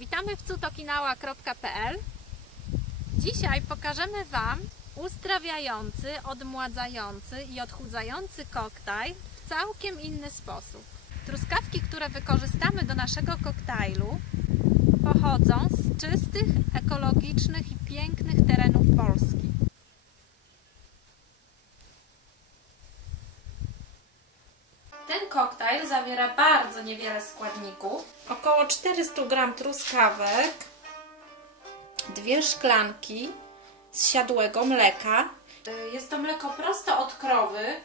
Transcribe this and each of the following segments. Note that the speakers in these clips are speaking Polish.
Witamy w cutokinała.pl Dzisiaj pokażemy Wam uzdrawiający, odmładzający i odchudzający koktajl w całkiem inny sposób. Truskawki, które wykorzystamy do naszego koktajlu pochodzą z czystych, ekologicznych Ten koktajl zawiera bardzo niewiele składników. Około 400 g truskawek, dwie szklanki zsiadłego mleka. Jest to mleko prosto od krowy.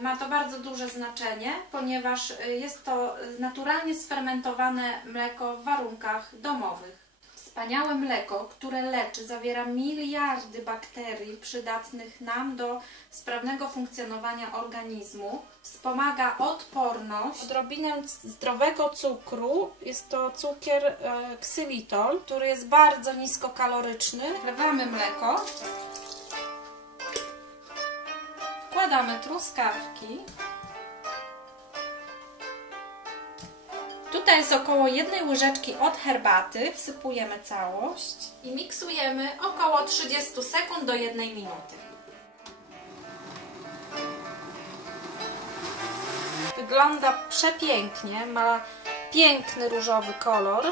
Ma to bardzo duże znaczenie, ponieważ jest to naturalnie sfermentowane mleko w warunkach domowych. Wspaniałe mleko, które leczy, zawiera miliardy bakterii przydatnych nam do sprawnego funkcjonowania organizmu. Wspomaga odporność, odrobinę zdrowego cukru. Jest to cukier e, ksylitol, który jest bardzo niskokaloryczny. Wlewamy mleko. Wkładamy truskawki. Tutaj jest około jednej łyżeczki od herbaty. Wsypujemy całość i miksujemy około 30 sekund do 1 minuty. Wygląda przepięknie, ma piękny różowy kolor,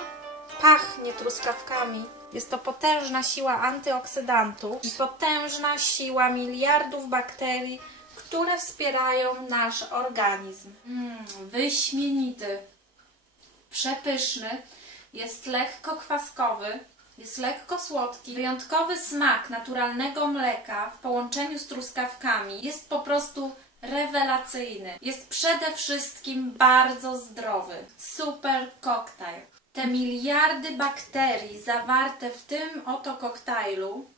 pachnie truskawkami. Jest to potężna siła antyoksydantów i potężna siła miliardów bakterii, które wspierają nasz organizm. Mm, wyśmienity przepyszny, jest lekko kwaskowy, jest lekko słodki. Wyjątkowy smak naturalnego mleka w połączeniu z truskawkami jest po prostu rewelacyjny. Jest przede wszystkim bardzo zdrowy. Super koktajl. Te miliardy bakterii zawarte w tym oto koktajlu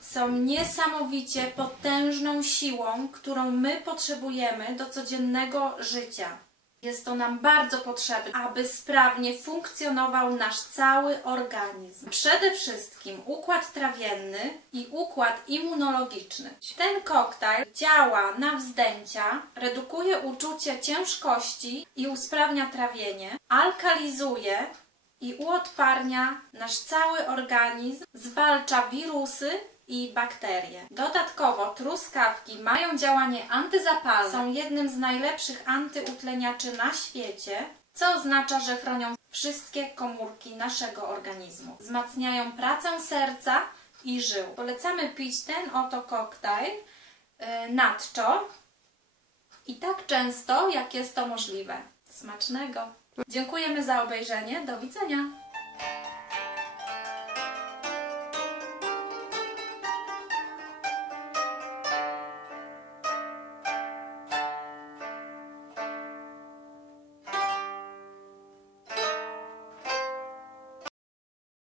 są niesamowicie potężną siłą, którą my potrzebujemy do codziennego życia. Jest to nam bardzo potrzebne, aby sprawnie funkcjonował nasz cały organizm. Przede wszystkim układ trawienny i układ immunologiczny. Ten koktajl działa na wzdęcia, redukuje uczucie ciężkości i usprawnia trawienie, alkalizuje i uodparnia nasz cały organizm, zwalcza wirusy i bakterie. Dodatkowo truskawki mają działanie antyzapalne, są jednym z najlepszych antyutleniaczy na świecie, co oznacza, że chronią wszystkie komórki naszego organizmu. Wzmacniają pracę serca i żył. Polecamy pić ten oto koktajl yy, nadczo i tak często, jak jest to możliwe. Smacznego! Dziękujemy za obejrzenie. Do widzenia!